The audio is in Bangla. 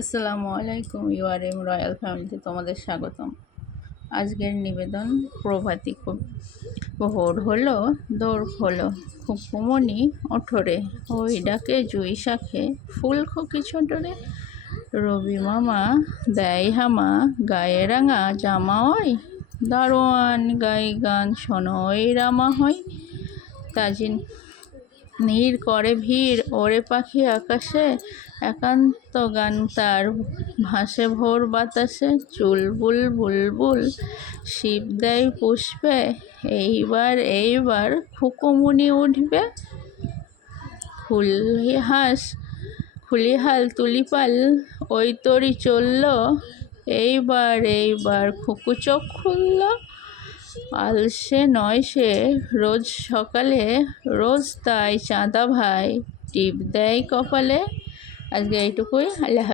আসসালামু আলাইকুম। ইউআরএম রয়্যাল ফ্যামিলিতে তোমাদের স্বাগতম। আজকের নিবেদন প্রভাতী কবি। ভোর হলো, দৌড় হলো, খুকুমনি ওঠরে, ওই ডাকে জুই শাখে, ফুল খুকি ছোটরে, রবি মামা দেয় হামা, গায়ে রাঙা জামা ওই, দারোয়ান গাই গান শোনো ওই রামা হয়, তাজিন নীর করে ভিড়, ওরে পাখি আকাশে, একান্ত গান তার ভাসে ভোর বাতাসে, চুলবুল বুলবুল শিব দেয় পুষ্পে, এইবার খুকুমুনি উঠবে, খুলিহাল তুলিপাল ওই তরি চলল, এইবার খুকু চোখ খুলল, আলসে নয় সে রোজ সকালে, রোজ তাই চাঁদা ভাই টিপ দেয় কপালে। আজকে এইটুকুই। আল্লাহ।